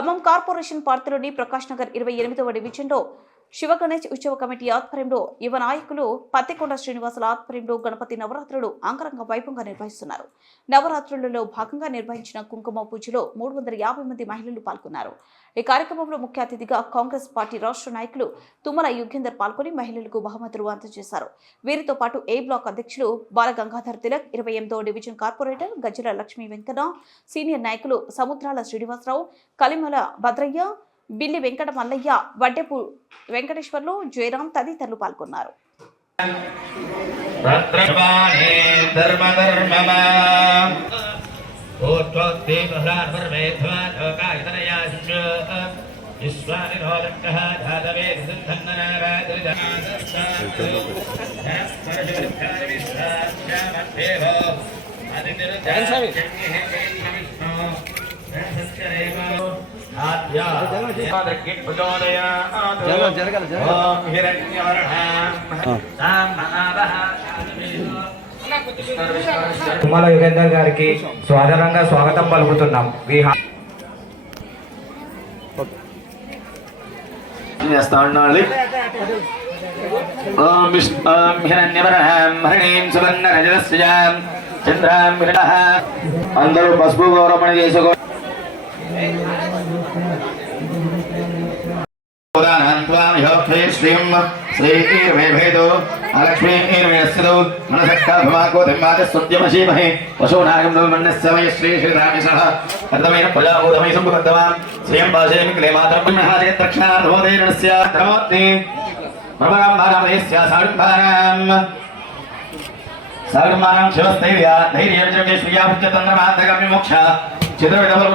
Khammam corporation పార్టీలోని ప్రకాష్ నగర్ 28వ డివిజన్లో శివగణేష్ ఉత్సవ కమిటీ ఆధ్వర్యంలో యువ నాయకులు పత్తికొండ శ్రీనివాసుల ఆధ్వర్యంలో గణపతి నవరాత్రులు అంగరంగ వైభవంగా నిర్వహిస్తున్నారు. నవరాత్రులలో భాగంగా నిర్వహించిన కుంకుమ పూజలో 350 మంది మహిళలు పాల్గొన్నారు. ఈ కార్యక్రమంలో ముఖ్య అతిథిగా కాంగ్రెస్ పార్టీ రాష్ట్ర నాయకులు తుమ్మల యుగేందర్ పాల్గొని మహిళలకు బహుమతులు అందజేశారు. వీరితో పాటు ఏ బ్లాక్ అధ్యక్షులు బాలగంగాధర్ తిలక్, 28వ డివిజన్ కార్పొరేటర్ గజ్జల లక్ష్మీ వెంకన్న, సీనియర్ నాయకులు సముద్రాల శ్రీనివాసరావు, కలిమల భద్రయ్య, బిల్లి వెంకట మల్లయ్య, వడ్డెపు వెంకటేశ్వర్లు, జయరాం తదితరులు పాల్గొన్నారు. తుమ్మల యుగేందర్ గారికి స్వాగతంగా స్వాగతం పలుకుతున్నాం. అందరూ పసుపు గౌరవం చేసుకో. చిత్రవిధములు